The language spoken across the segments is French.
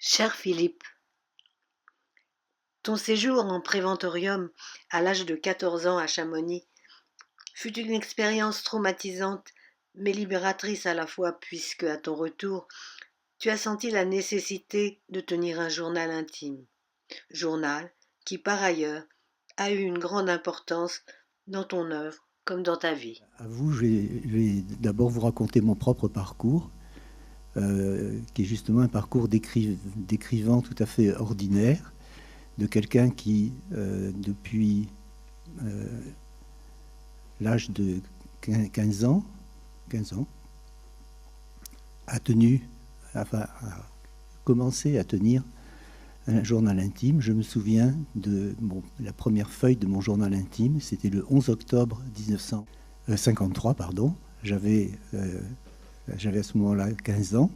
Cher Philippe, ton séjour en préventorium à l'âge de 14 ans à Chamonix fut une expérience traumatisante mais libératrice à la fois puisque, à ton retour, tu as senti la nécessité de tenir un journal intime. Journal qui, par ailleurs, a eu une grande importance dans ton œuvre comme dans ta vie. À vous, je vais d'abord vous raconter mon propre parcours, qui est justement un parcours d'écrivain tout à fait ordinaire, de quelqu'un qui, depuis l'âge de 15 ans, 15 ans, a tenu, enfin, a commencé à tenir un journal intime. Je me souviens de la première feuille de mon journal intime, c'était le 11 octobre 1953, pardon. J'avais à ce moment-là 15 ans.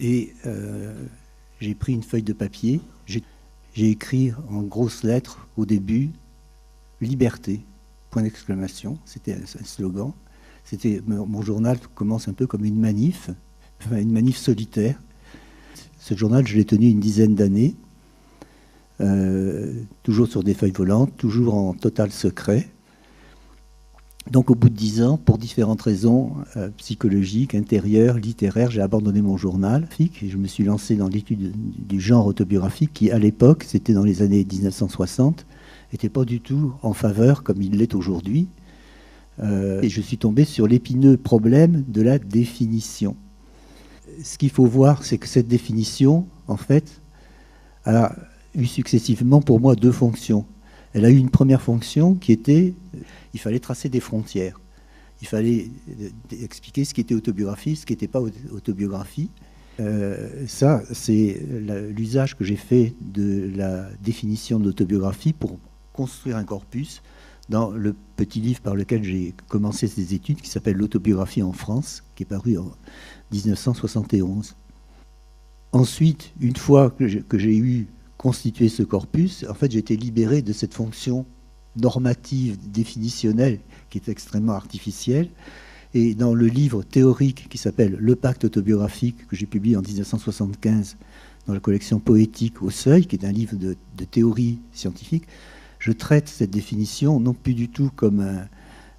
Et j'ai pris une feuille de papier. J'ai écrit en grosses lettres au début Liberté, point d'exclamation. C'était un slogan. Mon journal commence un peu comme une manif, enfin une manif solitaire. Ce journal, je l'ai tenu une dizaine d'années, toujours sur des feuilles volantes, toujours en total secret. Donc au bout de 10 ans, pour différentes raisons psychologiques, intérieures, littéraires, j'ai abandonné mon journal et je me suis lancé dans l'étude du genre autobiographique qui, à l'époque, c'était dans les années 1960, n'était pas du tout en faveur comme il l'est aujourd'hui. Et je suis tombé sur l'épineux problème de la définition. Ce qu'il faut voir, c'est que cette définition, en fait, a eu successivement pour moi deux fonctions. Elle a eu une première fonction qui était, il fallait tracer des frontières. Il fallait expliquer ce qui était autobiographie, ce qui n'était pas autobiographie. Ça, c'est l'usage que j'ai fait de la définition de l'autobiographie pour construire un corpus dans le petit livre par lequel j'ai commencé ces études, qui s'appelle L'autobiographie en France, qui est paru en 1971. Ensuite, une fois que j'ai eu constitué ce corpus, en fait, j'ai été libéré de cette fonction normative, définitionnelle, qui est extrêmement artificielle. Et dans le livre théorique qui s'appelle Le pacte autobiographique, que j'ai publié en 1975 dans la collection poétique au Seuil, qui est un livre de théorie scientifique, je traite cette définition non plus du tout comme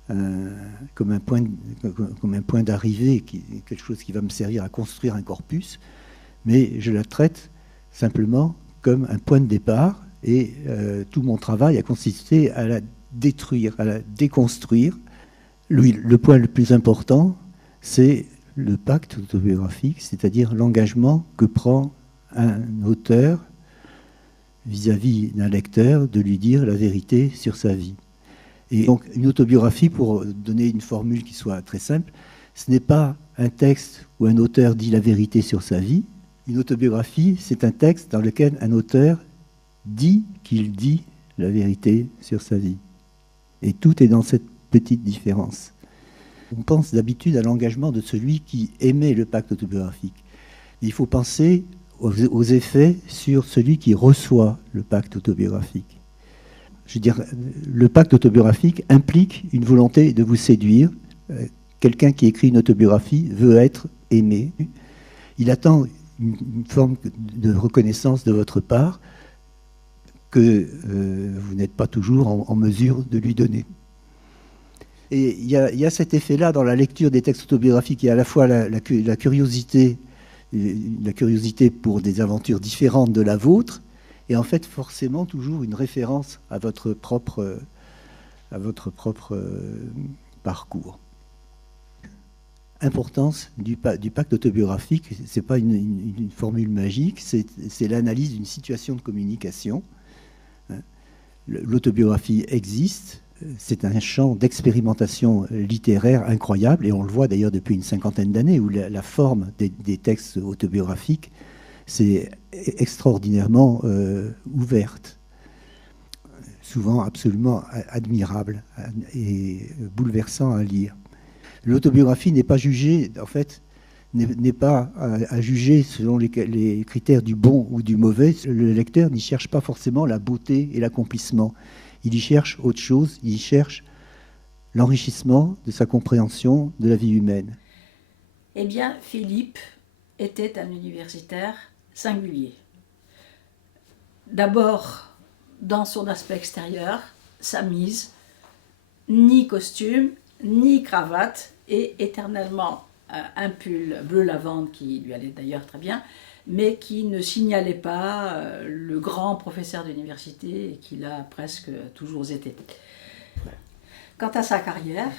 un point d'arrivée, quelque chose qui va me servir à construire un corpus, mais je la traite simplement comme un point de départ, et tout mon travail a consisté à la détruire, à la déconstruire. Le point le plus important, c'est le pacte autobiographique, c'est-à-dire l'engagement que prend un auteur vis-à-vis d'un lecteur de lui dire la vérité sur sa vie. Et donc une autobiographie, pour donner une formule qui soit très simple, ce n'est pas un texte où un auteur dit la vérité sur sa vie. Une autobiographie, c'est un texte dans lequel un auteur dit qu'il dit la vérité sur sa vie. Et tout est dans cette petite différence. On pense d'habitude à l'engagement de celui qui émet le pacte autobiographique. Il faut penser aux effets sur celui qui reçoit le pacte autobiographique. Je veux dire, le pacte autobiographique implique une volonté de vous séduire. Quelqu'un qui écrit une autobiographie veut être aimé. Il attend une forme de reconnaissance de votre part que vous n'êtes pas toujours en mesure de lui donner. Et il y a cet effet-là dans la lecture des textes autobiographiques. Il y a à la fois la curiosité pour des aventures différentes de la vôtre, et en fait forcément toujours une référence à votre propre parcours. Importance du pacte autobiographique, ce n'est pas une formule magique, c'est l'analyse d'une situation de communication. L'autobiographie existe, c'est un champ d'expérimentation littéraire incroyable, et on le voit d'ailleurs depuis une cinquantaine d'années, où la forme des textes autobiographiques s'est extraordinairement ouverte, souvent absolument admirable et bouleversant à lire. L'autobiographie n'est pas jugée, en fait, n'est pas à juger selon les critères du bon ou du mauvais. Le lecteur n'y cherche pas forcément la beauté et l'accomplissement. Il y cherche autre chose, il y cherche l'enrichissement de sa compréhension de la vie humaine. Eh bien, Philippe, était un universitaire singulier. D'abord, dans son aspect extérieur, sa mise, ni costume, ni cravate, et éternellement un pull bleu lavande qui lui allait d'ailleurs très bien, mais qui ne signalait pas le grand professeur d'université qu'il a presque toujours été. Quant à sa carrière,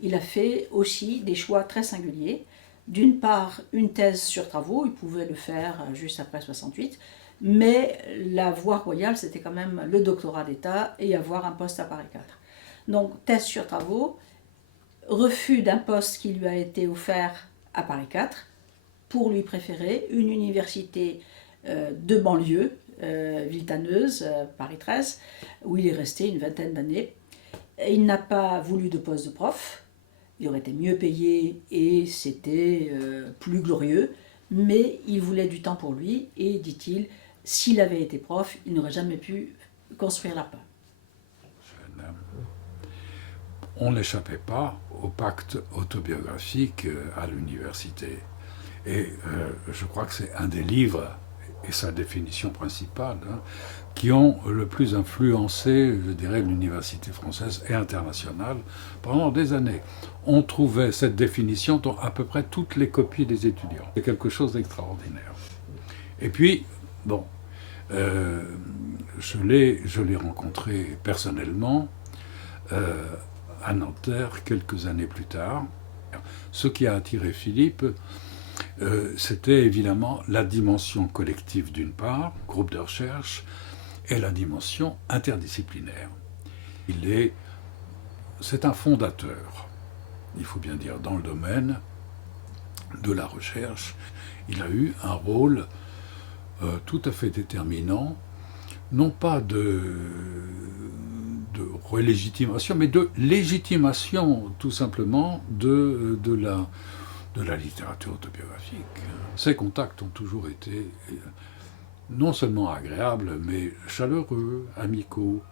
il a fait aussi des choix très singuliers. D'une part, une thèse sur travaux, il pouvait le faire juste après 68, mais la voie royale, c'était quand même le doctorat d'État et avoir un poste à Paris 4. Donc, thèse sur travaux, refus d'un poste qui lui a été offert à Paris 4, pour lui préférer une université de banlieue, Villetaneuse, Paris 13, où il est resté une vingtaine d'années. Il n'a pas voulu de poste de prof, il aurait été mieux payé et c'était plus glorieux, mais il voulait du temps pour lui et, dit-il, s'il avait été prof, il n'aurait jamais pu construire la paix. On n'échappait pas au pacte autobiographique à l'université. Et je crois que c'est un des livres, et sa définition principale, qui ont le plus influencé, je dirais, l'université française et internationale pendant des années. On trouvait cette définition dans à peu près toutes les copies des étudiants. C'est quelque chose d'extraordinaire. Et puis, bon, je l'ai rencontré personnellement à Nanterre quelques années plus tard. Ce qui a attiré Philippe, c'était évidemment la dimension collective d'une part, groupe de recherche, et la dimension interdisciplinaire. C'est un fondateur, il faut bien dire, dans le domaine de la recherche. Il a eu un rôle tout à fait déterminant, non pas de relégitimation, mais de légitimation, tout simplement, de la littérature autobiographique. Ses contacts ont toujours été non seulement agréables, mais chaleureux, amicaux.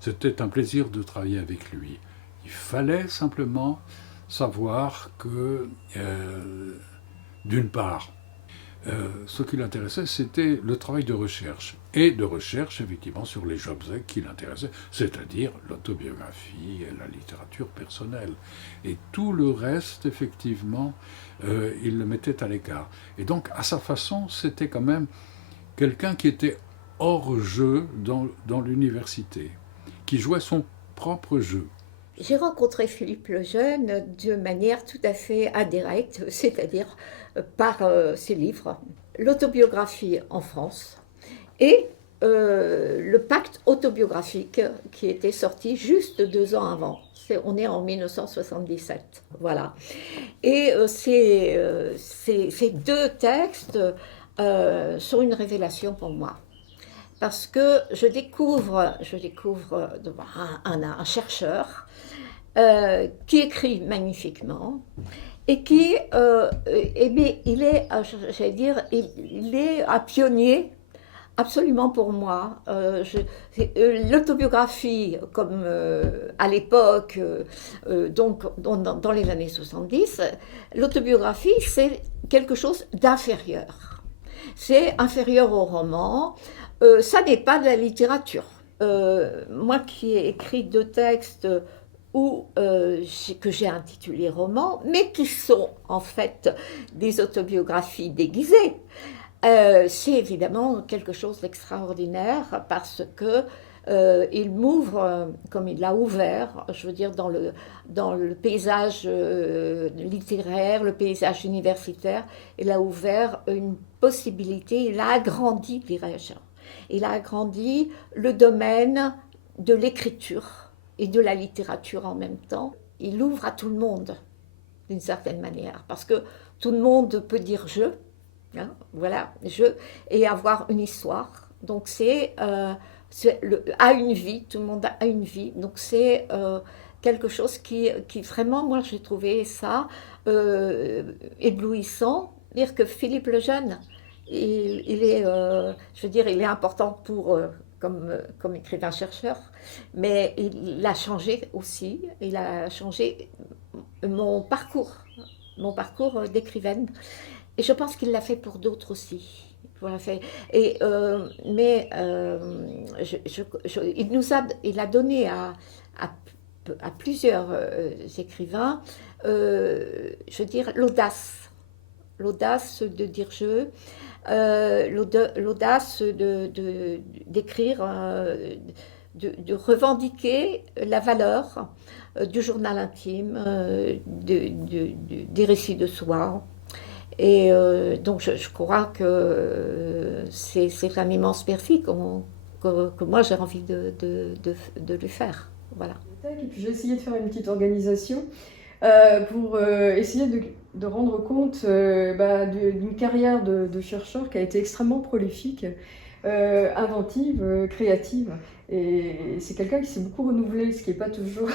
C'était un plaisir de travailler avec lui. Il fallait simplement savoir que, d'une part, ce qui l'intéressait, c'était le travail de recherche. Et de recherche, effectivement, sur les objets qui l'intéressaient, c'est-à-dire l'autobiographie et la littérature personnelle. Et tout le reste, effectivement, il le mettait à l'écart. Et donc, à sa façon, c'était quand même quelqu'un qui était hors jeu dans l'université, qui jouait son propre jeu. J'ai rencontré Philippe Lejeune de manière tout à fait indirecte, c'est-à-dire par ses livres, l'autobiographie en France et le pacte autobiographique qui était sorti juste 2 ans avant. On est en 1977, voilà. Et ces 2 textes sont une révélation pour moi. Parce que je découvre un chercheur qui écrit magnifiquement et qui, il est, j'allais dire, il est un pionnier absolument pour moi. L'autobiographie, comme à l'époque, donc dans les années 70, l'autobiographie, c'est quelque chose d'inférieur. C'est inférieur au roman. Ça n'est pas de la littérature. Moi qui ai écrit 2 textes que j'ai intitulés romans, mais qui sont en fait des autobiographies déguisées, c'est évidemment quelque chose d'extraordinaire parce que il m'ouvre, comme il l'a ouvert, je veux dire, dans le paysage littéraire, le paysage universitaire, il a ouvert une possibilité, il a agrandi, dirais-je. Il a agrandi le domaine de l'écriture et de la littérature en même temps. Il ouvre à tout le monde, d'une certaine manière, parce que tout le monde peut dire je, hein, voilà, je, et avoir une histoire. Donc a une vie, tout le monde a une vie. Donc c'est quelque chose qui vraiment, moi j'ai trouvé ça éblouissant. Dire que Philippe Lejeune, il est, je veux dire, il est important comme écrivain-chercheur, mais il a changé aussi, il a changé mon parcours d'écrivaine. Et je pense qu'il l'a fait pour d'autres aussi. Voilà, il a donné à plusieurs écrivains, je veux dire, l'audace de dire l'audace d'écrire, de revendiquer la valeur du journal intime, des récits de soi. Et donc je crois que c'est un immense merci que moi j'ai envie de lui faire. Voilà. Et puis j'ai essayé de faire une petite organisation pour essayer de rendre compte d'une carrière de chercheur qui a été extrêmement prolifique, inventive, créative. Et c'est quelqu'un qui s'est beaucoup renouvelé, ce qui n'est pas toujours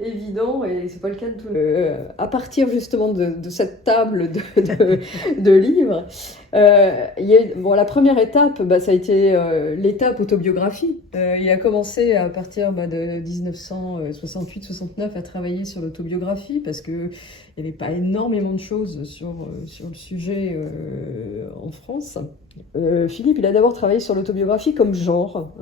évident, et c'est pas le cas de tout le monde. À partir justement de cette table de livres, la première étape, ça a été l'étape autobiographie. Il a commencé à partir de 1968-69 à travailler sur l'autobiographie, parce qu'il n'y avait pas énormément de choses sur le sujet en France. Philippe, il a d'abord travaillé sur l'autobiographie comme genre,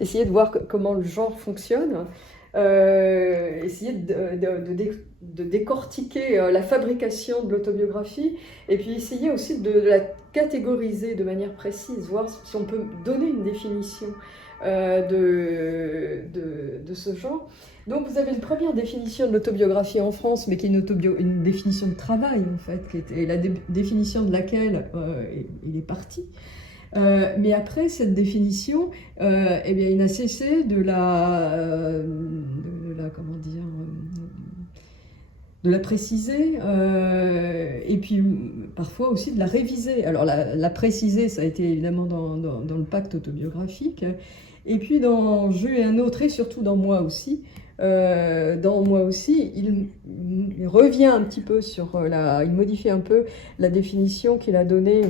essayer de voir comment le genre fonctionne. Essayer de décortiquer la fabrication de l'autobiographie, et puis essayer aussi de la catégoriser de manière précise, voir si on peut donner une définition de ce genre. Donc vous avez une première définition de l'autobiographie en France, mais qui est une définition de travail en fait, qui était la définition de laquelle il est parti. Mais après cette définition, il n'a cessé de la préciser, et puis parfois aussi de la réviser. Alors la préciser, ça a été évidemment dans le pacte autobiographique, et puis dans Je et un autre, et surtout dans Moi aussi. Il revient un petit peu il modifie un peu la définition qu'il a donnée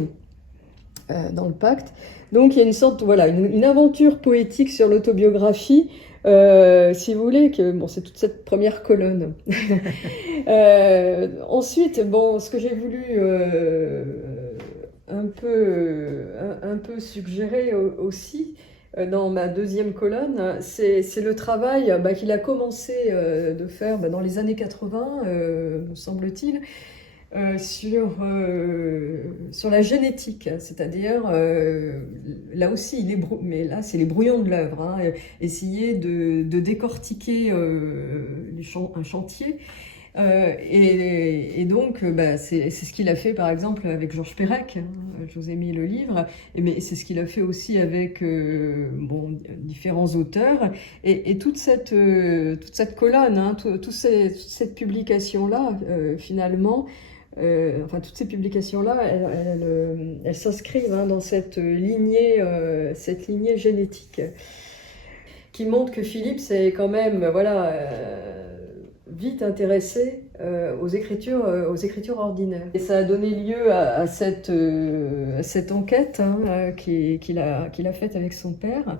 dans le pacte. Donc il y a une sorte, une aventure poétique sur l'autobiographie, si vous voulez, c'est toute cette première colonne. Ensuite, ce que j'ai voulu un peu suggérer aussi dans ma deuxième colonne, c'est le travail qu'il a commencé de faire dans les années 80, me semble-t-il, sur la génétique, c'est-à-dire là aussi, mais là c'est les brouillons de l'œuvre, essayer de décortiquer un chantier. Et donc, c'est ce qu'il a fait par exemple avec Georges Perec, je vous ai mis le livre, mais c'est ce qu'il a fait aussi avec différents auteurs, et toute cette colonne, toute cette publication-là, finalement, toutes ces publications-là, elles s'inscrivent dans cette lignée génétique, qui montre que Philippe s'est quand même, vite intéressé aux écritures ordinaires. Et ça a donné lieu à cette enquête qu'il a faite avec son père,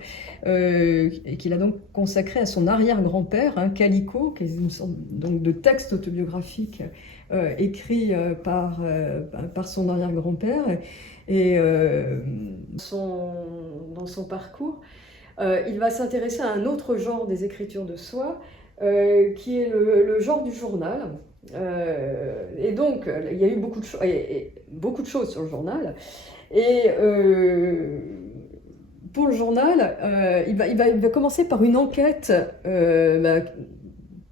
et qu'il a donc consacrée à son arrière-grand-père, Calicot, qui est une sorte donc, de texte autobiographique écrit par son arrière-grand-père. Et dans son parcours, il va s'intéresser à un autre genre des écritures de soi, qui est le genre du journal. Et donc, il y a eu beaucoup de choses sur le journal. Et pour le journal, il va commencer par une enquête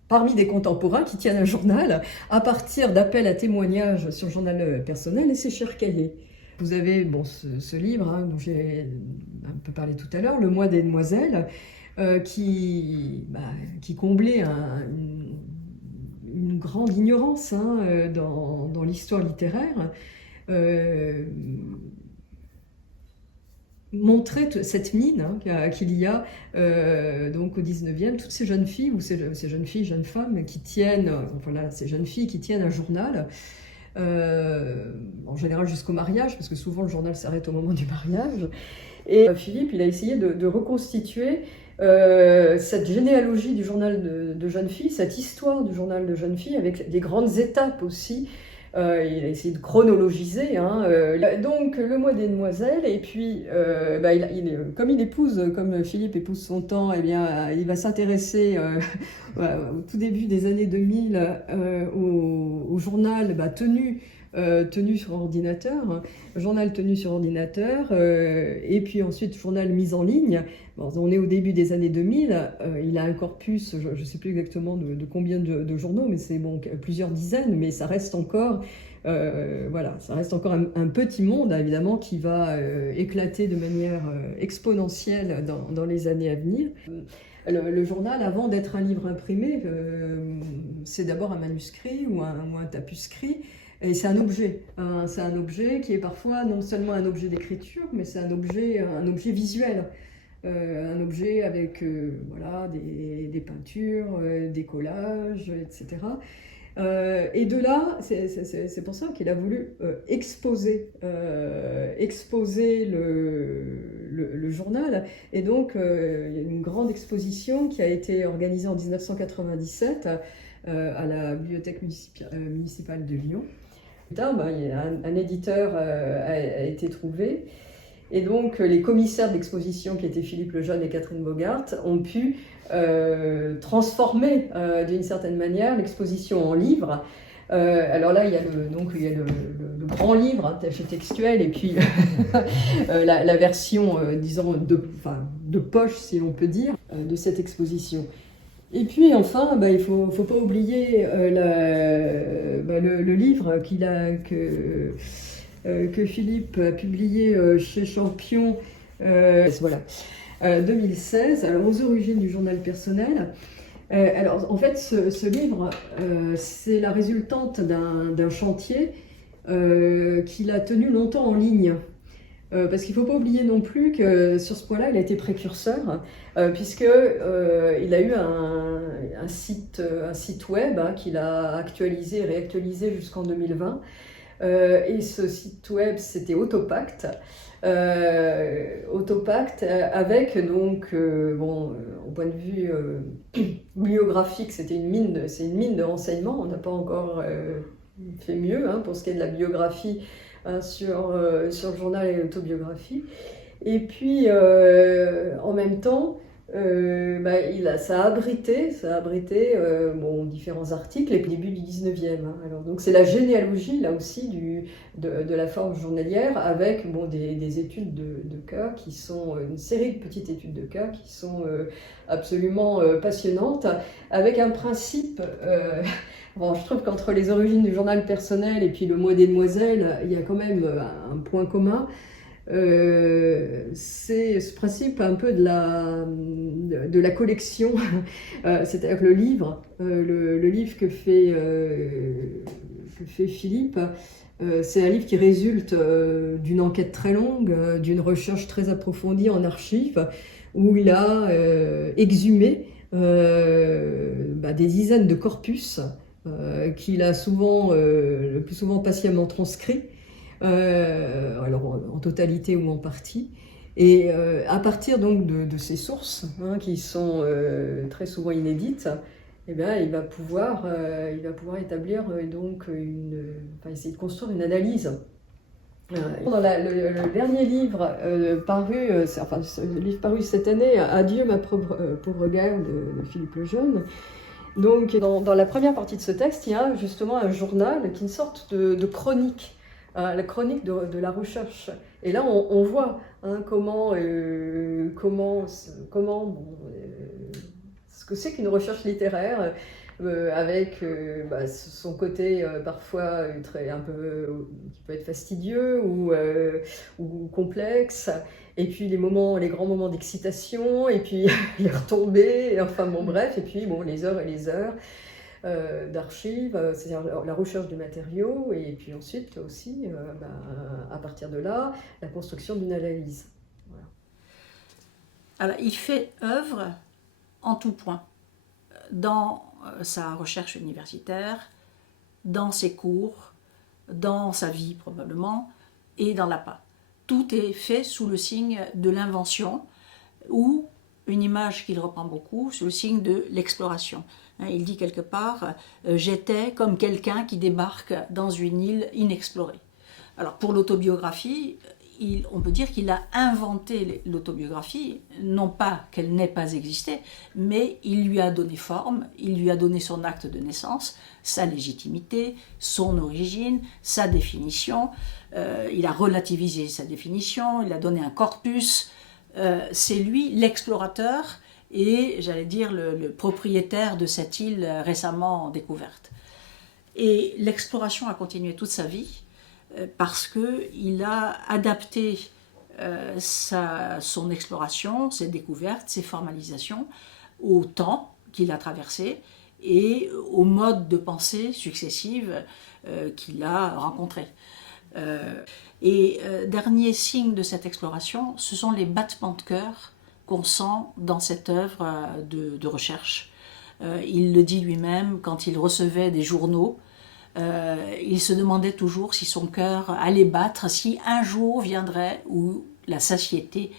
parmi des contemporains qui tiennent un journal à partir d'appels à témoignages sur le journal personnel et ses chers cahiers. Vous avez ce livre dont j'ai un peu parlé tout à l'heure, Le Mois des Demoiselles, qui comblait une grande ignorance dans l'histoire littéraire, montrait cette mine qu'il y a donc au 19e, toutes ces jeunes filles, ou ces jeunes filles, jeunes femmes qui tiennent, ces jeunes filles qui tiennent un journal, en général jusqu'au mariage, parce que souvent le journal s'arrête au moment du mariage. Et Philippe, il a essayé de reconstituer cette généalogie du journal de jeunes filles, cette histoire du journal de jeunes filles, avec des grandes étapes aussi Il a essayé de chronologiser, hein, donc le mois des demoiselles, et puis comme Philippe épouse son temps, eh bien, il va s'intéresser au tout début des années 2000 au journal tenu sur ordinateur, journal tenu sur ordinateur, et puis ensuite journal mis en ligne. Bon, on est au début des années 2000, il a un corpus, je ne sais plus exactement de combien de journaux, mais c'est bon, plusieurs dizaines, mais ça reste encore, ça reste encore un petit monde, évidemment, qui va éclater de manière exponentielle dans les années à venir. Le journal, avant d'être un livre imprimé, c'est d'abord un manuscrit ou un tapuscrit. Et c'est un objet qui est parfois non seulement un objet d'écriture, mais c'est un objet visuel. Un objet avec des peintures, des collages, etc. Et de là, c'est pour ça qu'il a voulu exposer le journal. Et donc, il y a une grande exposition qui a été organisée en 1997 à la bibliothèque municipale de Lyon. Plus tard, un éditeur a été trouvé. Et donc, les commissaires de l'exposition, qui étaient Philippe Lejeune et Catherine Bogart, ont pu transformer d'une certaine manière l'exposition en livre. Alors là, il y a le grand livre, hein, chez Textuel, et puis la version, disons, de poche, si l'on peut dire, de cette exposition. Et puis enfin, il faut pas oublier le livre que Philippe a publié chez Champion, 2016, alors, aux origines du journal personnel. Alors en fait, ce livre, c'est la résultante d'un chantier qu'il a tenu longtemps en ligne. Parce qu'il ne faut pas oublier non plus que sur ce point-là, il a été précurseur, puisqu'il a eu un site web, hein, qu'il a actualisé et réactualisé jusqu'en 2020. Et ce site web, c'était Autopact. Avec donc, au point de vue bibliographique, c'est une mine de renseignements. On n'a pas encore fait mieux, hein, pour ce qui est de la biographie, sur le journal et l'autobiographie. Et puis, en même temps, ça a abrité différents articles, et puis début du 19e. Hein. Alors, donc c'est la généalogie, là aussi, de la forme journalière, avec des études de cas qui sont, une série de petites études de cas qui sont absolument passionnantes, avec un principe... je trouve qu'entre les origines du journal personnel et puis le mois des demoiselles, il y a quand même un point commun. C'est ce principe un peu de la collection, c'est-à-dire que le livre que fait Philippe, c'est un livre qui résulte d'une enquête très longue, d'une recherche très approfondie en archives, où il a exhumé des dizaines de corpus qu'il a le plus souvent patiemment transcrit, alors en totalité ou en partie. Et à partir donc de ces sources, hein, qui sont très souvent inédites, il va pouvoir établir essayer de construire une analyse. Dans le dernier livre paru cette année, Adieu ma pauvre guerre de Philippe Lejeune. Donc dans la première partie de ce texte, il y a justement un journal qui est une sorte de chronique, la chronique de la recherche. Et là, on voit, hein, ce que c'est qu'une recherche littéraire, avec son côté parfois qui peut être fastidieux ou complexe, et puis les grands moments d'excitation, et puis les retombées, et puis les heures et les heures d'archives, c'est-à-dire la recherche du matériau, et puis ensuite aussi, à partir de là, la construction d'une analyse. Voilà. Alors, il fait œuvre en tout point, dans sa recherche universitaire, dans ses cours, dans sa vie probablement, et dans l'appât. Tout est fait sous le signe de l'invention, ou une image qu'il reprend beaucoup, sous le signe de l'exploration. Il dit quelque part « J'étais comme quelqu'un qui débarque dans une île inexplorée ». Alors pour l'autobiographie, on peut dire qu'il a inventé l'autobiographie, non pas qu'elle n'ait pas existé, mais il lui a donné forme, il lui a donné son acte de naissance, sa légitimité, son origine, sa définition. Il a relativisé sa définition, il a donné un corpus. C'est lui l'explorateur et, j'allais dire, le propriétaire de cette île récemment découverte. Et l'exploration a continué toute sa vie parce qu'il a adapté son exploration, ses découvertes, ses formalisations au temps qu'il a traversé et aux modes de pensée successives qu'il a rencontrés. Dernier signe de cette exploration, ce sont les battements de cœur qu'on sent dans cette œuvre de recherche. Il le dit lui-même quand il recevait des journaux. Il se demandait toujours si son cœur allait battre, si un jour viendrait où la satiété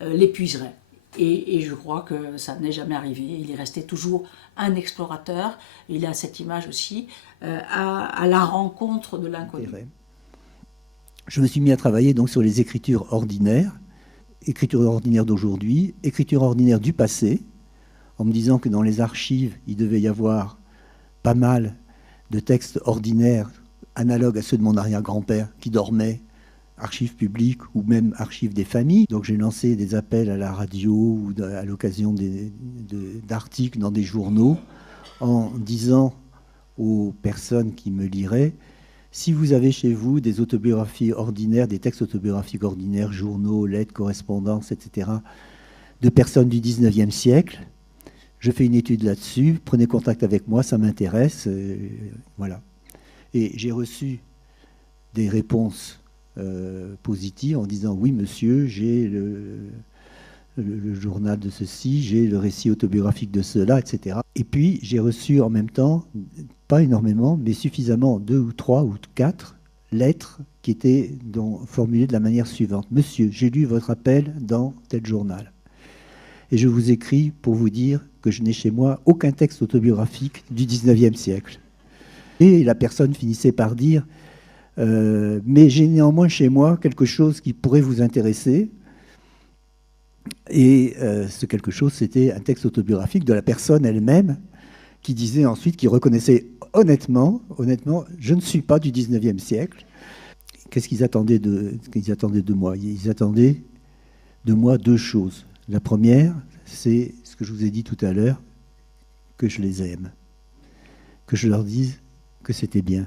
l'épuiserait. Et je crois que ça n'est jamais arrivé. Il est resté toujours un explorateur. Il a cette image aussi à la rencontre de l'inconnu. Je me suis mis à travailler donc sur les écritures ordinaires d'aujourd'hui, écritures ordinaires du passé, en me disant que dans les archives, il devait y avoir pas mal de textes ordinaires analogues à ceux de mon arrière-grand-père qui dormait, archives publiques ou même archives des familles. Donc j'ai lancé des appels à la radio ou à l'occasion d'articles dans des journaux en disant aux personnes qui me liraient: si vous avez chez vous des autobiographies ordinaires, des textes autobiographiques ordinaires, journaux, lettres, correspondances, etc., de personnes du 19e siècle, je fais une étude là-dessus, prenez contact avec moi, ça m'intéresse, voilà. Et j'ai reçu des réponses positives en disant: oui monsieur, j'ai le journal de ceci, j'ai le récit autobiographique de cela, etc. Et puis j'ai reçu en même temps, pas énormément, mais suffisamment, 2 ou 3 ou 4 lettres qui étaient formulées de la manière suivante: monsieur, j'ai lu votre appel dans tel journal. Et je vous écris pour vous dire que je n'ai chez moi aucun texte autobiographique du 19e siècle. Et la personne finissait par dire mais j'ai néanmoins chez moi quelque chose qui pourrait vous intéresser. Et ce quelque chose, c'était un texte autobiographique de la personne elle-même qui disait ensuite, qui reconnaissait honnêtement, je ne suis pas du 19e siècle. Qu'est-ce qu'ils attendaient de moi? Ils attendaient de moi 2 choses. La première, c'est ce que je vous ai dit tout à l'heure, que je les aime, que je leur dise que c'était bien,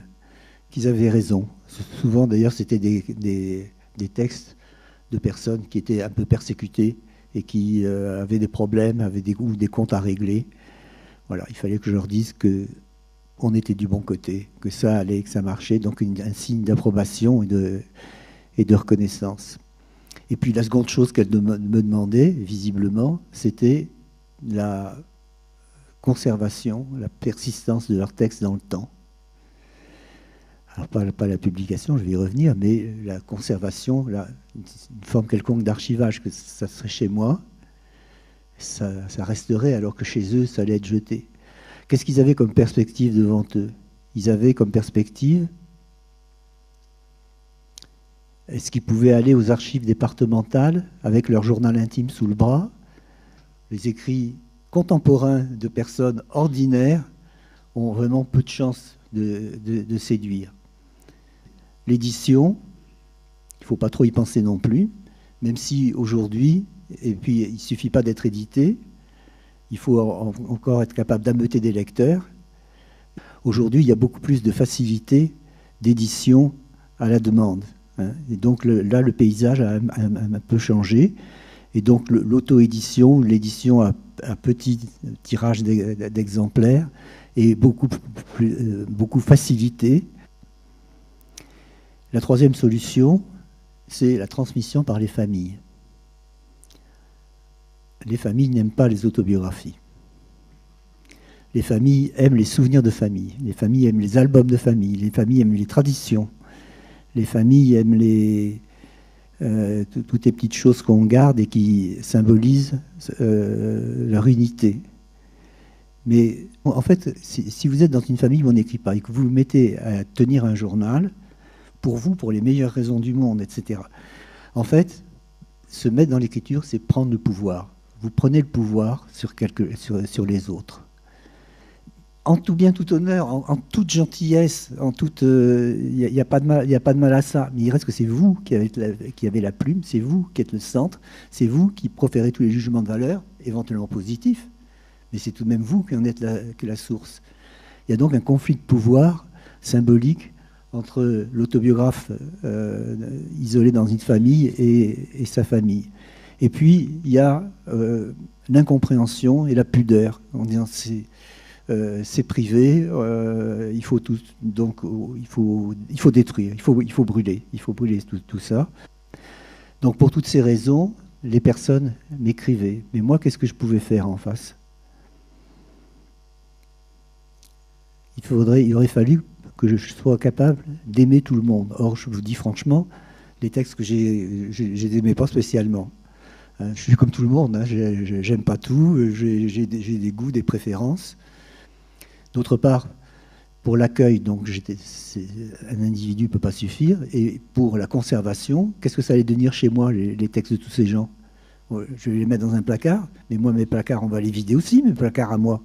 qu'ils avaient raison. Souvent, d'ailleurs, c'était des textes de personnes qui étaient un peu persécutées et qui avaient des problèmes, avaient des comptes à régler. Voilà, il fallait que je leur dise qu'on était du bon côté, que ça allait, que ça marchait, donc un signe d'approbation et de reconnaissance. Et puis la seconde chose qu'elle me demandait, visiblement, c'était la conservation, la persistance de leurs textes dans le temps. Alors pas la publication, je vais y revenir, mais la conservation, une forme quelconque d'archivage, que ça serait chez moi, ça resterait, alors que chez eux, ça allait être jeté. Qu'est-ce qu'ils avaient comme perspective devant eux? Ils avaient comme perspective, est-ce qu'ils pouvaient aller aux archives départementales avec leur journal intime sous le bras? Les écrits contemporains de personnes ordinaires ont vraiment peu de chances de séduire. L'édition, il ne faut pas trop y penser non plus, même si aujourd'hui, et puis il ne suffit pas d'être édité, il faut encore être capable d'ameuter des lecteurs. Aujourd'hui, il y a beaucoup plus de facilité d'édition à la demande. Et donc là, le paysage a un peu changé. Et donc l'auto-édition, l'édition à petit tirage d'exemplaires est beaucoup facilitée. La troisième solution, c'est la transmission par les familles. Les familles n'aiment pas les autobiographies. Les familles aiment les souvenirs de famille. Les familles aiment les albums de famille. Les familles aiment les traditions. Les familles aiment toutes les petites choses qu'on garde et qui symbolisent leur unité. Mais en fait, si vous êtes dans une famille où on n'écrit pas et que vous vous mettez à tenir un journal, pour vous, pour les meilleures raisons du monde, etc., en fait, se mettre dans l'écriture, c'est prendre le pouvoir. Vous prenez le pouvoir sur les autres. En tout bien, tout honneur, en toute gentillesse, il n'y a pas de mal à ça. Mais il reste que c'est vous qui avez la plume, c'est vous qui êtes le centre, c'est vous qui proférez tous les jugements de valeur, éventuellement positifs, mais c'est tout de même vous qui en êtes la source. Il y a donc un conflit de pouvoir symbolique entre l'autobiographe isolé dans une famille et sa famille. Et puis, il y a l'incompréhension et la pudeur, en disant c'est privé, il faut tout, donc il faut détruire, il faut brûler tout ça. Donc pour toutes ces raisons, les personnes m'écrivaient. Mais moi, qu'est-ce que je pouvais faire en face? Il aurait fallu que je sois capable d'aimer tout le monde. Or, je vous dis franchement, les textes que je les aimais pas spécialement. Je suis comme tout le monde, j'aime pas tout, j'ai des goûts, des préférences. D'autre part, pour l'accueil, donc un individu ne peut pas suffire. Et pour la conservation, qu'est-ce que ça allait devenir chez moi, les textes de tous ces gens? Je vais les mettre dans un placard, mais moi, mes placards, on va les vider aussi, mes placards à moi.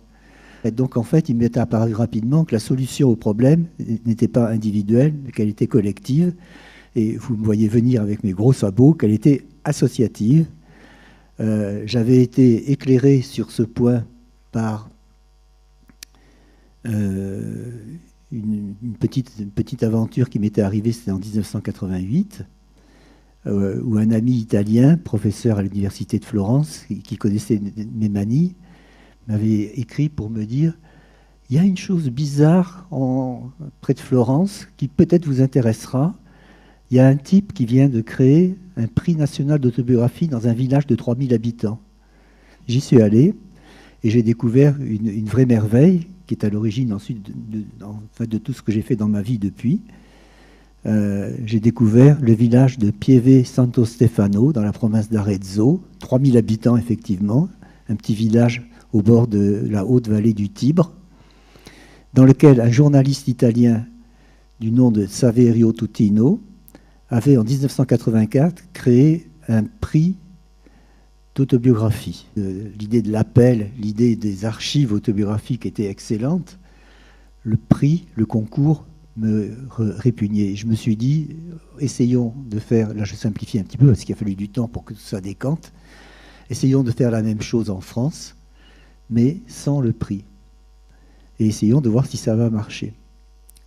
Et donc, en fait, il m'est apparu rapidement que la solution au problème n'était pas individuelle, mais qu'elle était collective. Et vous me voyez venir avec mes gros sabots, qu'elle était associative. J'avais été éclairé sur ce point par une petite aventure qui m'était arrivée, c'était en 1988, où un ami italien, professeur à l'université de Florence, qui connaissait mes manies, m'avait écrit pour me dire « Il y a une chose bizarre près de Florence qui peut-être vous intéressera. Il y a un type qui vient de créer un prix national d'autobiographie dans un village de 3000 habitants. » J'y suis allé et j'ai découvert une vraie merveille qui est à l'origine ensuite de tout ce que j'ai fait dans ma vie depuis. J'ai découvert le village de Pieve Santo Stefano dans la province d'Arezzo, 3000 habitants effectivement, un petit village au bord de la haute vallée du Tibre, dans lequel un journaliste italien du nom de Saverio Tutino avait en 1984 créé un prix d'autobiographie. L'idée de l'appel, l'idée des archives autobiographiques était excellente. Le prix, le concours me répugnait. Je me suis dit, essayons de faire, là je simplifie un petit peu parce qu'il a fallu du temps pour que tout ça décante, essayons de faire la même chose en France, mais sans le prix. Et essayons de voir si ça va marcher.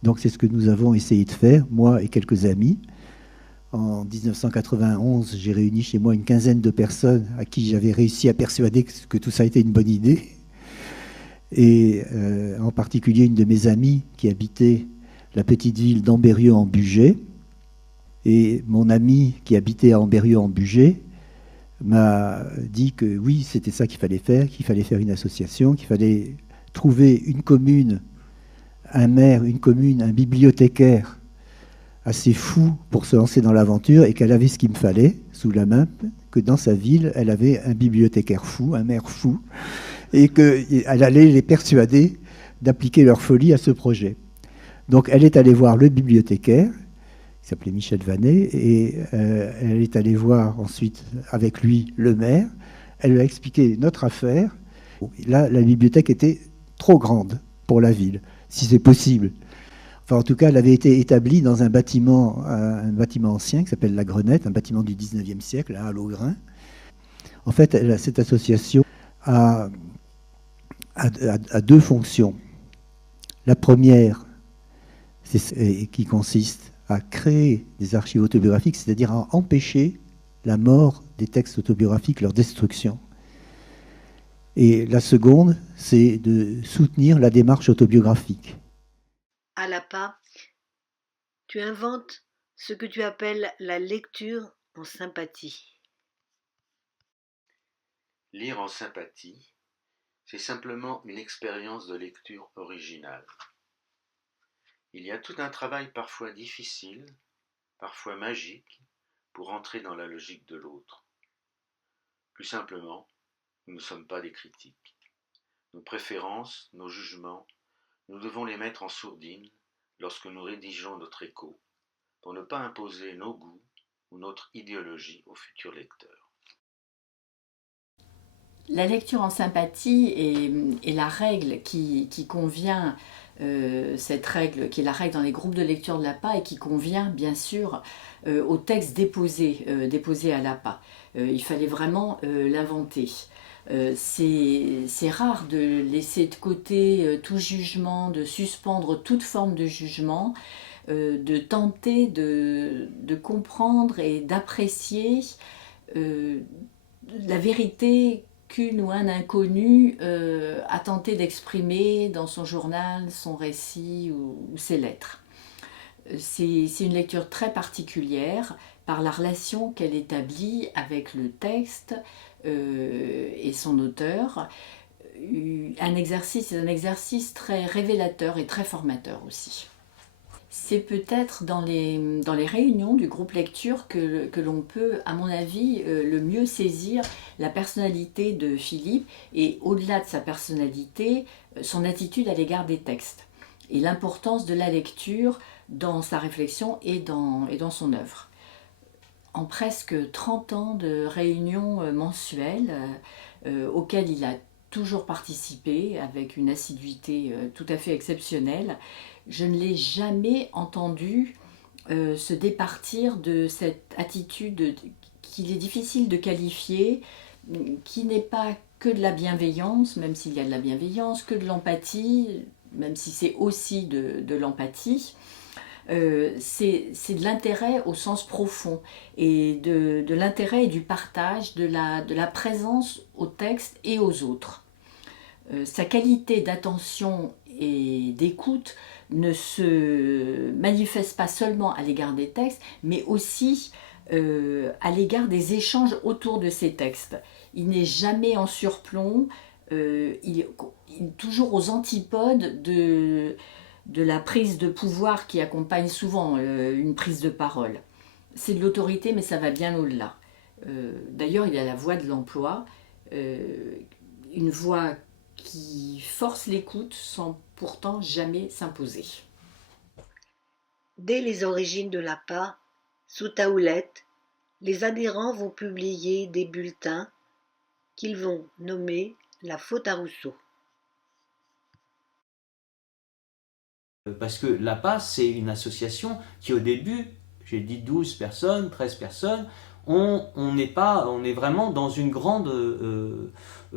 Donc c'est ce que nous avons essayé de faire, moi et quelques amis. En 1991, j'ai réuni chez moi une quinzaine de personnes à qui j'avais réussi à persuader que tout ça était une bonne idée. Et en particulier une de mes amies qui habitait la petite ville d'Ambérieu-en-Bugey. Et mon ami qui habitait à Ambérieu-en-Bugey m'a dit que oui, c'était ça qu'il fallait faire une association, qu'il fallait trouver une commune, un maire, une commune, un bibliothécaire assez fou pour se lancer dans l'aventure et qu'elle avait ce qu'il me fallait sous la main, que dans sa ville, elle avait un bibliothécaire fou, un maire fou, et qu'elle allait les persuader d'appliquer leur folie à ce projet. Donc elle est allée voir le bibliothécaire, qui s'appelait Michel Vanet, et elle est allée voir ensuite avec lui le maire. Elle lui a expliqué notre affaire. Là, la bibliothèque était trop grande pour la ville, si c'est possible. Enfin, en tout cas, elle avait été établie dans un bâtiment ancien qui s'appelle La Grenette, un bâtiment du 19e siècle, là, à Laugrain. En fait, cette association a deux fonctions. La première, qui consiste à créer des archives autobiographiques, c'est-à-dire à empêcher la mort des textes autobiographiques, leur destruction. Et la seconde, c'est de soutenir la démarche autobiographique. À la pas, tu inventes ce que tu appelles la lecture en sympathie. Lire en sympathie, c'est simplement une expérience de lecture originale. Il y a tout un travail parfois difficile, parfois magique, pour entrer dans la logique de l'autre. Plus simplement, nous ne sommes pas des critiques. nos préférences, nos jugements, nous devons les mettre en sourdine lorsque nous rédigeons notre écho, pour ne pas imposer nos goûts ou notre idéologie aux futurs lecteurs. La lecture en sympathie est la règle qui convient, cette règle qui est la règle dans les groupes de lecture de l'APA et qui convient bien sûr au texte déposé à l'APA. Il fallait vraiment l'inventer. C'est rare de laisser de côté tout jugement, de suspendre toute forme de jugement, de tenter de comprendre et d'apprécier la vérité qu'une ou un inconnu a tenté d'exprimer dans son journal, son récit ou ses lettres. C'est une lecture très particulière par la relation qu'elle établit avec le texte et son auteur. C'est un exercice très révélateur et très formateur aussi. C'est peut-être dans les réunions du groupe lecture que l'on peut, à mon avis, le mieux saisir la personnalité de Philippe et, au-delà de sa personnalité, son attitude à l'égard des textes et l'importance de la lecture dans sa réflexion et dans son œuvre. En presque 30 ans de réunions mensuelles auxquelles il a toujours participé avec une assiduité tout à fait exceptionnelle, je ne l'ai jamais entendu se départir de cette attitude qu'il est difficile de qualifier, qui n'est pas que de la bienveillance, même s'il y a de la bienveillance, que de l'empathie, même si c'est aussi de l'empathie. C'est de l'intérêt au sens profond et de l'intérêt et du partage, de la présence au texte et aux autres. Sa qualité d'attention et d'écoute ne se manifeste pas seulement à l'égard des textes, mais aussi à l'égard des échanges autour de ces textes. Il n'est jamais en surplomb, il est toujours aux antipodes de la prise de pouvoir qui accompagne souvent une prise de parole. C'est de l'autorité, mais ça va bien au-delà. D'ailleurs, il a la voix de l'emploi, une voix qui force l'écoute sans pourtant jamais s'imposer. Dès les origines de l'APA, sous ta houlette, les adhérents vont publier des bulletins qu'ils vont nommer la faute à Rousseau. Parce que l'APA, c'est une association qui au début, j'ai dit 12 personnes, 13 personnes, on est vraiment dans une grande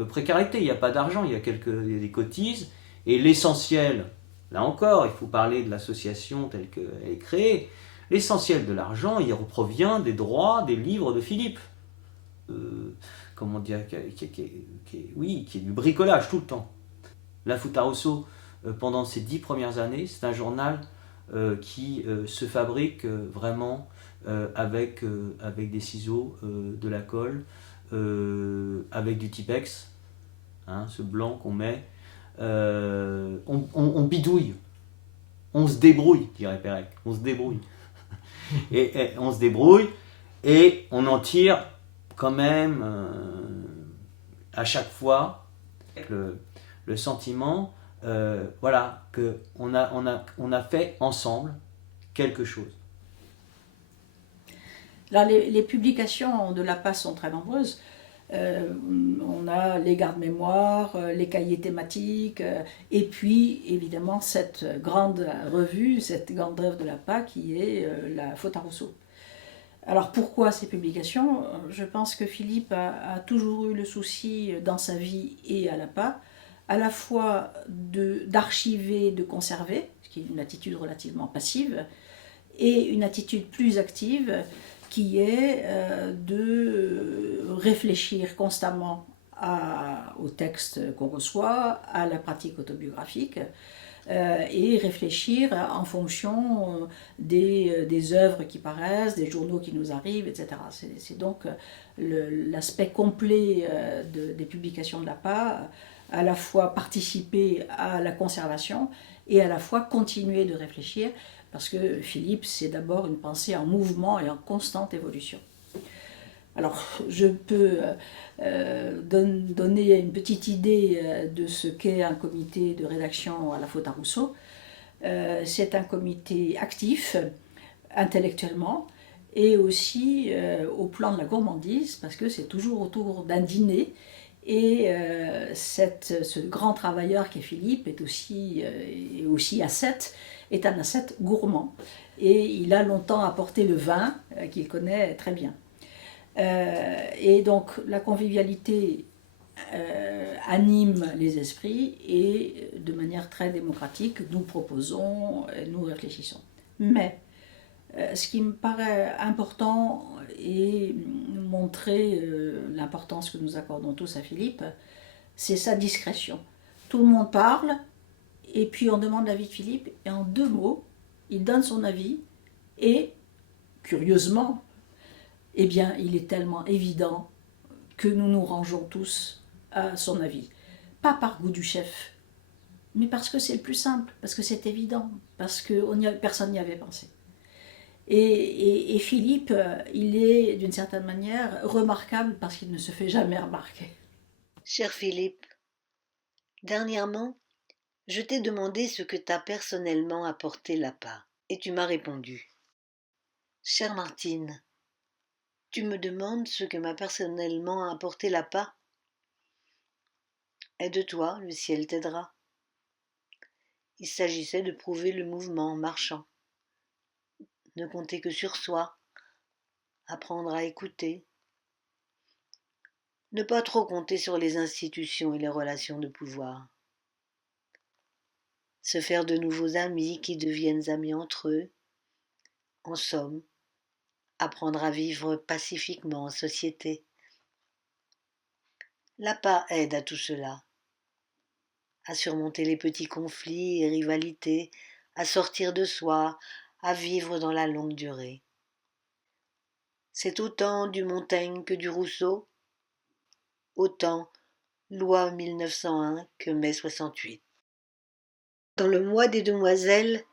précarité. Il n'y a pas d'argent, il y a des cotises. Et l'essentiel, là encore, il faut parler de l'association telle qu'elle est créée, l'essentiel de l'argent, il provient des droits des livres de Philippe. Comment dire, qui est du bricolage tout le temps. La faute à Rousseau, pendant ces 10 premières années, c'est un journal qui se fabrique vraiment avec des ciseaux, de la colle, avec du Tipex, ce blanc qu'on met. On bidouille, on se débrouille, dirait Pérec, on se débrouille. et on se débrouille et on en tire quand même à chaque fois le sentiment voilà, qu'on a fait ensemble quelque chose. Là, les publications de l'APA sont très nombreuses. On a les gardes-mémoires, les cahiers thématiques, et puis évidemment cette grande revue, cette grande œuvre de l'APA qui est la faute à Rousseau. Alors pourquoi ces publications ? Je pense que Philippe a toujours eu le souci dans sa vie et à l'APA, à la fois d'archiver, de conserver, ce qui est une attitude relativement passive, et une attitude plus active, qui est de réfléchir constamment au texte qu'on reçoit, à la pratique autobiographique, et réfléchir en fonction des œuvres qui paraissent, des journaux qui nous arrivent, etc. C'est donc l'aspect complet des publications de l'APA, à la fois participer à la conservation et à la fois continuer de réfléchir, parce que Philippe, c'est d'abord une pensée en mouvement et en constante évolution. Alors, je peux donner une petite idée de ce qu'est un comité de rédaction à la Faute à Rousseau. C'est un comité actif, intellectuellement, et aussi au plan de la gourmandise, parce que c'est toujours autour d'un dîner. Et ce grand travailleur qui est Philippe est aussi ascète, est un ascète gourmand. Et il a longtemps apporté le vin, qu'il connaît très bien. Et donc la convivialité anime les esprits et de manière très démocratique, nous proposons, nous réfléchissons. Mais ce qui me paraît important et montrer l'importance que nous accordons tous à Philippe, c'est sa discrétion. Tout le monde parle et puis on demande l'avis de Philippe et en 2 mots, il donne son avis et, curieusement, eh bien, il est tellement évident que nous nous rangeons tous à son avis. Pas par goût du chef, mais parce que c'est le plus simple, parce que c'est évident, parce que personne n'y avait pensé. Et Philippe, il est d'une certaine manière remarquable parce qu'il ne se fait jamais remarquer. Cher Philippe, dernièrement, je t'ai demandé ce que t'a personnellement apporté l'APA, et tu m'as répondu. Chère Martine, tu me demandes ce que m'a personnellement apporté l'APA? Aide-toi, le ciel t'aidera. Il s'agissait de prouver le mouvement en marchant, ne compter que sur soi, apprendre à écouter, ne pas trop compter sur les institutions et les relations de pouvoir, se faire de nouveaux amis qui deviennent amis entre eux, en somme, apprendre à vivre pacifiquement en société. L'APA aide à tout cela, à surmonter les petits conflits et rivalités, à sortir de soi, à vivre dans la longue durée. C'est autant du Montaigne que du Rousseau, autant loi 1901 que mai 68. Dans le mois des demoiselles,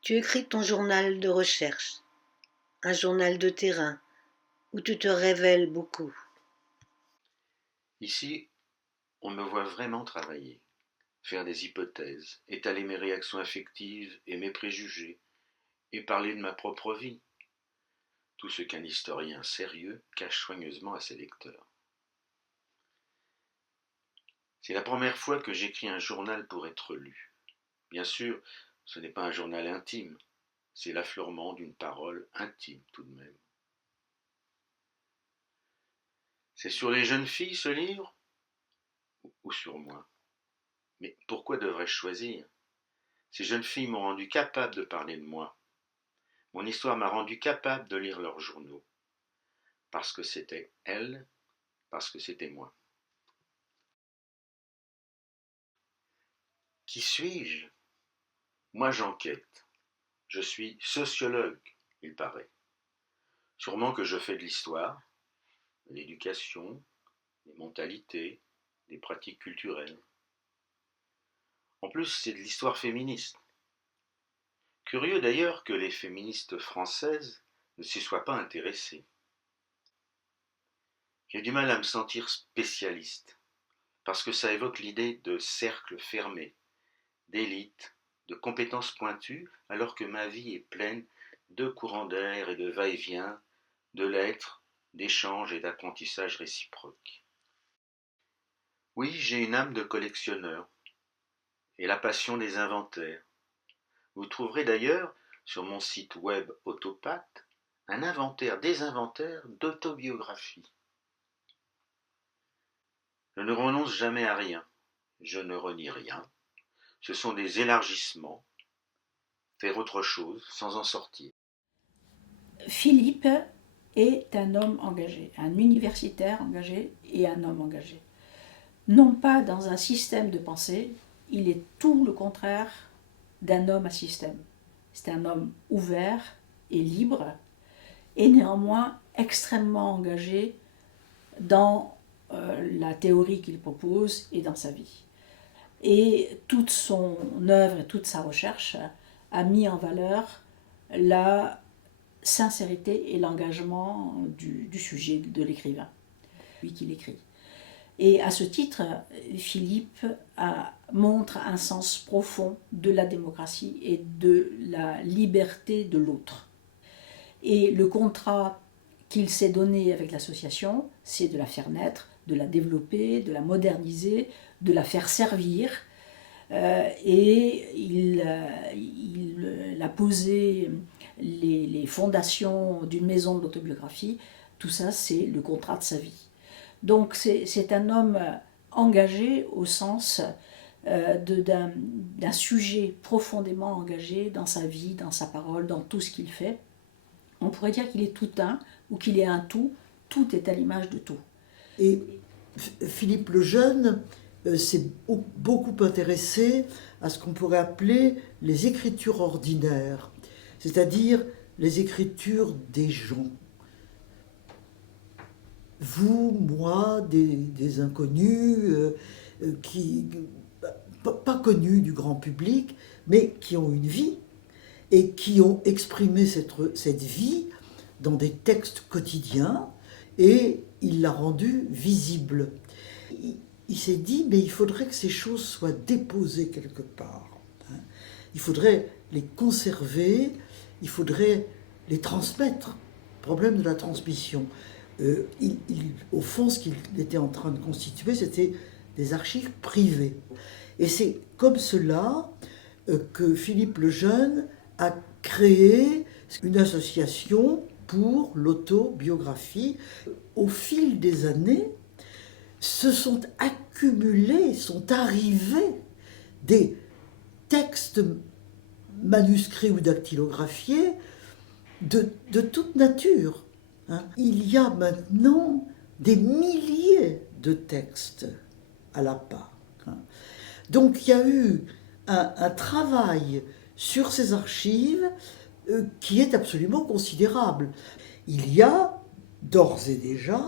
tu écris ton journal de recherche, un journal de terrain, où tu te révèles beaucoup. Ici, on me voit vraiment travailler, faire des hypothèses, étaler mes réactions affectives et mes préjugés, et parler de ma propre vie. Tout ce qu'un historien sérieux cache soigneusement à ses lecteurs. C'est la première fois que j'écris un journal pour être lu. Bien sûr, ce n'est pas un journal intime, c'est l'affleurement d'une parole intime tout de même. C'est sur les jeunes filles ce livre? Ou sur moi? Mais pourquoi devrais-je choisir? Ces jeunes filles m'ont rendu capable de parler de moi. Mon histoire m'a rendu capable de lire leurs journaux. Parce que c'était elles, parce que c'était moi. Qui suis-je? Moi j'enquête. Je suis sociologue, il paraît. Sûrement que je fais de l'histoire, de l'éducation, des mentalités, des pratiques culturelles. En plus, c'est de l'histoire féministe. Curieux d'ailleurs que les féministes françaises ne s'y soient pas intéressées. J'ai du mal à me sentir spécialiste, parce que ça évoque l'idée de cercle fermé, d'élite, de compétences pointues, alors que ma vie est pleine de courants d'air et de va-et-vient, de lettres, d'échanges et d'apprentissage réciproques. Oui, j'ai une âme de collectionneur et la passion des inventaires. Vous trouverez d'ailleurs sur mon site web Autopathe un inventaire des inventaires d'autobiographie. Je ne renonce jamais à rien, je ne renie rien. Ce sont des élargissements, faire autre chose sans en sortir. Philippe est un homme engagé, un universitaire engagé et un homme engagé. Non pas dans un système de pensée, il est tout le contraire d'un homme à système. C'est un homme ouvert et libre, et néanmoins extrêmement engagé dans la théorie qu'il propose et dans sa vie. Et toute son œuvre et toute sa recherche a mis en valeur la sincérité et l'engagement du sujet, de l'écrivain, lui qui l'écrit. Et à ce titre, Philippe montre un sens profond de la démocratie et de la liberté de l'autre. Et le contrat qu'il s'est donné avec l'association, c'est de la faire naître, de la développer, de la moderniser, de la faire servir. Et il a posé les fondations d'une maison de l'autobiographie. Tout ça, c'est le contrat de sa vie. Donc c'est un homme engagé au sens d'un sujet profondément engagé dans sa vie, dans sa parole, dans tout ce qu'il fait. On pourrait dire qu'il est tout un ou qu'il est un tout. Tout est à l'image de tout. Et Philippe le Jeune s'est beaucoup intéressé à ce qu'on pourrait appeler les écritures ordinaires, c'est-à-dire les écritures des gens. Vous, moi, des inconnus qui pas connus du grand public, mais qui ont une vie et qui ont exprimé cette vie dans des textes quotidiens, et il l'a rendue visible. Il s'est dit, mais il faudrait que ces choses soient déposées quelque part. Il faudrait les conserver, il faudrait les transmettre. Problème de la transmission. Au fond, ce qu'il était en train de constituer, c'était des archives privées. Et c'est comme cela que Philippe le Jeune a créé une association pour l'autobiographie. Au fil des années, se sont accumulés, sont arrivés des textes manuscrits ou dactylographiés de toute nature. Il y a maintenant des milliers de textes à la part. Donc il y a eu un travail sur ces archives qui est absolument considérable. Il y a d'ores et déjà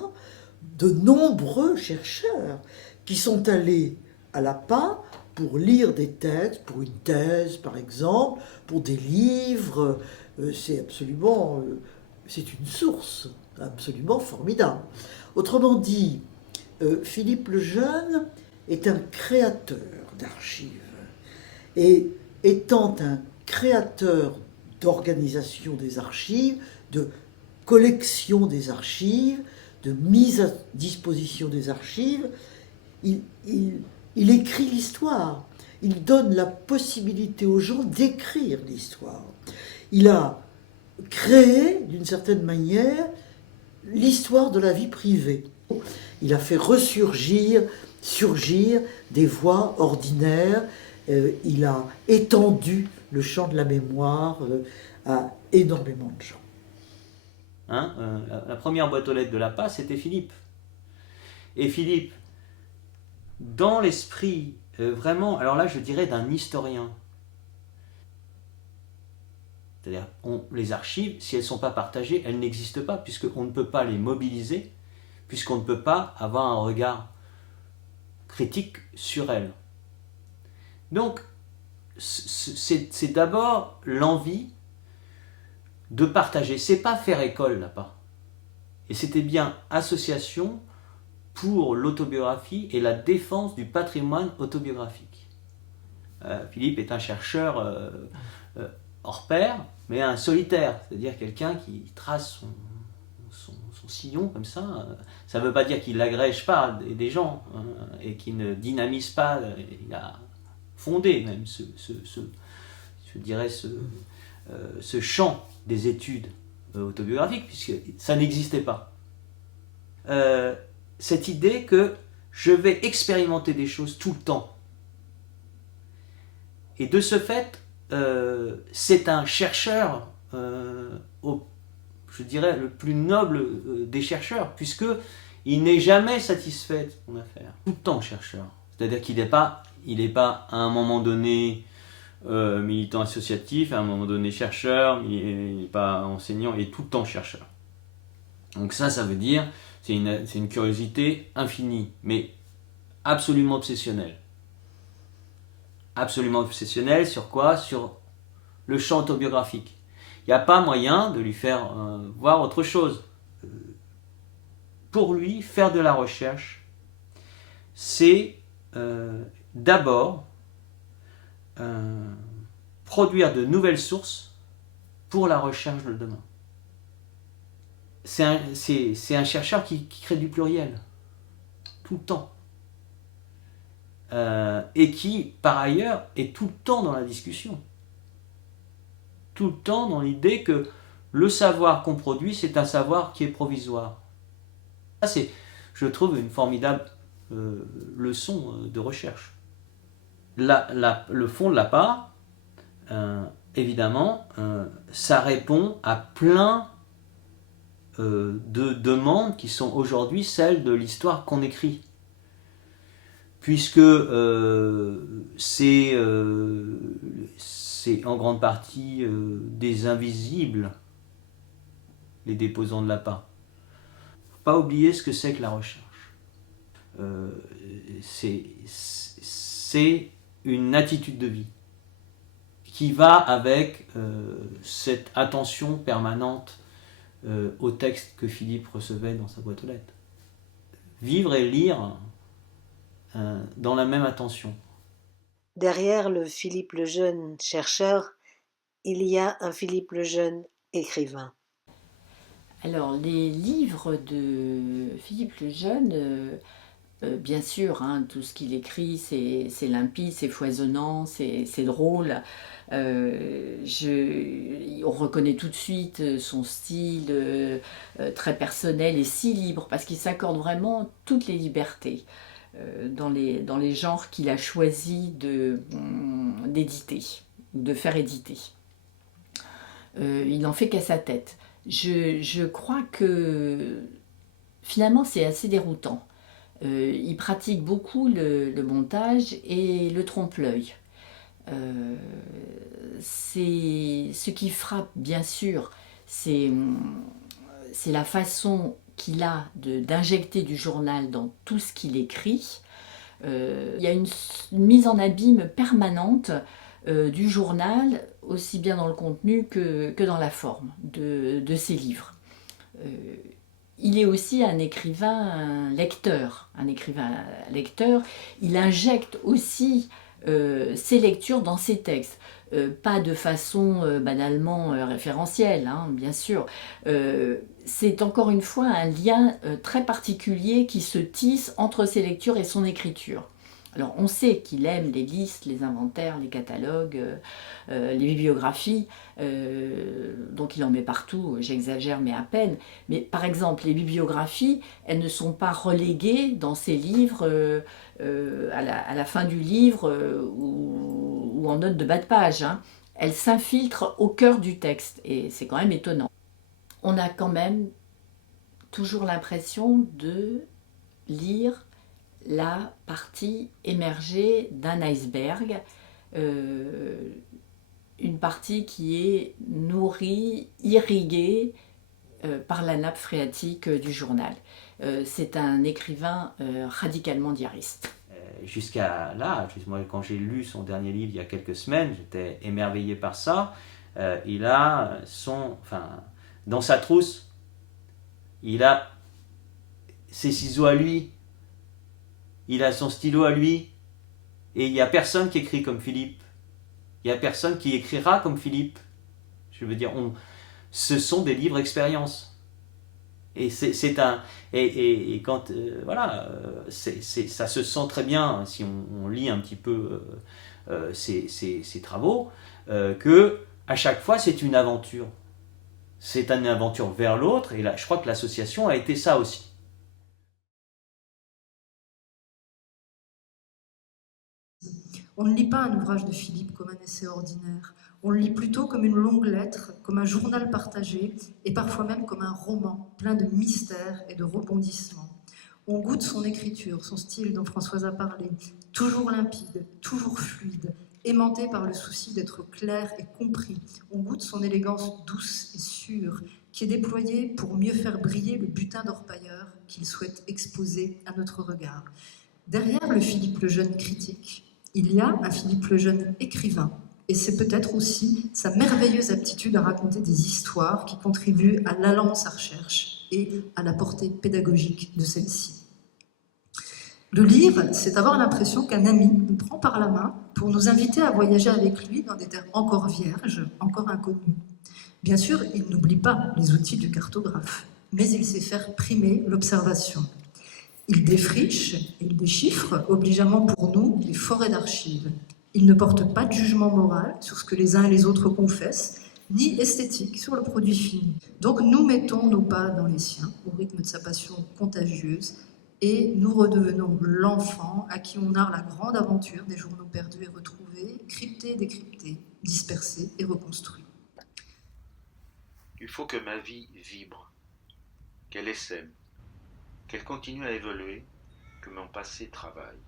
de nombreux chercheurs qui sont allés à l'APA pour lire des textes, pour une thèse par exemple, pour des livres. C'est une source absolument formidable. Autrement dit, Philippe le Jeune est un créateur d'archives. Et étant un créateur d'organisation des archives, de collection des archives, de mise à disposition des archives, il écrit l'histoire. Il donne la possibilité aux gens d'écrire l'histoire. Il a créé, d'une certaine manière, l'histoire de la vie privée. Il a fait surgir des voix ordinaires. Il a étendu le champ de la mémoire à énormément de gens. La première boîte aux lettres de l'APA, c'était Philippe. Et Philippe, dans l'esprit vraiment, alors là je dirais d'un historien, c'est-à-dire les archives, si elles ne sont pas partagées, elles n'existent pas, puisqu'on ne peut pas les mobiliser, puisqu'on ne peut pas avoir un regard critique sur elles. Donc, c'est d'abord l'envie de partager. C'est pas faire école là-bas. Et c'était bien association pour l'autobiographie et la défense du patrimoine autobiographique. Philippe est un chercheur hors pair, mais un solitaire, c'est-à-dire quelqu'un qui trace son sillon comme ça. Ça ne veut pas dire qu'il n'agrège pas des gens et qu'il ne dynamise pas. Il a fondé même ce champ des études autobiographiques, puisque ça n'existait pas. Cette idée que je vais expérimenter des choses tout le temps. Et de ce fait, c'est un chercheur, je dirais, le plus noble des chercheurs, puisqu'il n'est jamais satisfait de son affaire. Tout le temps chercheur. C'est-à-dire qu'il n'est pas à un moment donné militant associatif, à un moment donné chercheur, il n'est pas enseignant, il est tout le temps chercheur. Donc ça veut dire, c'est une curiosité infinie, mais absolument obsessionnelle. Absolument obsessionnelle sur quoi ? Sur le champ autobiographique. Il n'y a pas moyen de lui faire voir autre chose. Pour lui, faire de la recherche, c'est d'abord produire de nouvelles sources pour la recherche de demain. C'est un chercheur qui crée du pluriel, tout le temps. Et qui, par ailleurs, est tout le temps dans la discussion. Tout le temps dans l'idée que le savoir qu'on produit, c'est un savoir qui est provisoire. Ça, c'est, je trouve, une formidable leçon de recherche. Le fond de la part, évidemment, ça répond à plein de demandes qui sont aujourd'hui celles de l'histoire qu'on écrit. Puisque c'est en grande partie des invisibles, les déposants de l'appât. Faut pas oublier ce que c'est que la recherche. C'est une attitude de vie qui va avec cette attention permanente au texte que Philippe recevait dans sa boîte aux lettres. Vivre et lire dans la même attention. Derrière le Philippe Lejeune chercheur, il y a un Philippe Lejeune écrivain. Alors, les livres de Philippe Lejeune, bien sûr, hein, tout ce qu'il écrit, c'est limpide, c'est foisonnant, c'est drôle. On reconnaît tout de suite son style très personnel et si libre, parce qu'il s'accorde vraiment toutes les libertés dans les genres qu'il a choisi d'éditer, ou de faire éditer. Il n'en fait qu'à sa tête. Je crois que finalement c'est assez déroutant. Il pratique beaucoup le montage et le trompe-l'œil. Ce qui frappe bien sûr, c'est la façon qu'il a d'injecter du journal dans tout ce qu'il écrit. Il y a une mise en abîme permanente du journal, aussi bien dans le contenu que dans la forme de ses livres. Il est aussi un écrivain lecteur. Il injecte aussi ses lectures dans ses textes. Pas de façon banalement référentielle, hein, bien sûr. C'est encore une fois un lien très particulier qui se tisse entre ses lectures et son écriture. Alors on sait qu'il aime les listes, les inventaires, les catalogues, les bibliographies, donc il en met partout, j'exagère mais à peine. Mais par exemple, les bibliographies, elles ne sont pas reléguées dans ses livres à la fin du livre ou en note de bas de page. Hein. Elles s'infiltrent au cœur du texte et c'est quand même étonnant. On a quand même toujours l'impression de lire la partie émergée d'un iceberg, une partie qui est nourrie, irriguée par la nappe phréatique du journal. C'est un écrivain radicalement diariste. Jusqu'à là, moi, quand j'ai lu son dernier livre il y a quelques semaines, j'étais émerveillé par ça. Il a dans sa trousse, il a ses ciseaux à lui, il a son stylo à lui, et il n'y a personne qui écrit comme Philippe. Il n'y a personne qui écrira comme Philippe. Je veux dire, ce sont des livres expériences. Et quand ça se sent très bien si on lit un petit peu ses travaux, que à chaque fois c'est une aventure. C'est une aventure vers l'autre, et là, je crois que l'association a été ça aussi. On ne lit pas un ouvrage de Philippe comme un essai ordinaire. On le lit plutôt comme une longue lettre, comme un journal partagé, et parfois même comme un roman, plein de mystères et de rebondissements. On goûte son écriture, son style dont Françoise a parlé, toujours limpide, toujours fluide, aimanté par le souci d'être clair et compris. On goûte son élégance douce et sûre, qui est déployée pour mieux faire briller le butin d'orpailleur qu'il souhaite exposer à notre regard. Derrière le Philippe Lejeune critique, il y a un Philippe Lejeune écrivain, Et c'est peut-être aussi sa merveilleuse aptitude à raconter des histoires qui contribuent à l'allant de sa recherche et à la portée pédagogique de celle-ci. Le lire, c'est avoir l'impression qu'un ami nous prend par la main pour nous inviter à voyager avec lui dans des terres encore vierges, encore inconnues. Bien sûr, il n'oublie pas les outils du cartographe, mais il sait faire primer l'observation. Il défriche et il déchiffre obligeamment pour nous les forêts d'archives. Il ne porte pas de jugement moral sur ce que les uns et les autres confessent, ni esthétique sur le produit fini. Donc nous mettons nos pas dans les siens, au rythme de sa passion contagieuse, et nous redevenons l'enfant à qui on narre la grande aventure des journaux perdus et retrouvés, cryptés et décryptés, dispersés et reconstruits. Il faut que ma vie vibre, qu'elle essaime, qu'elle continue à évoluer, que mon passé travaille.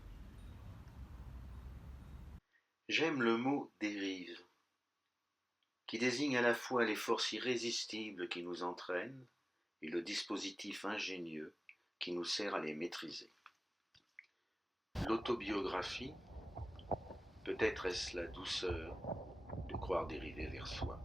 J'aime le mot « dérive », qui désigne à la fois les forces irrésistibles qui nous entraînent et le dispositif ingénieux qui nous sert à les maîtriser. L'autobiographie, peut-être est-ce la douceur de croire dériver vers soi.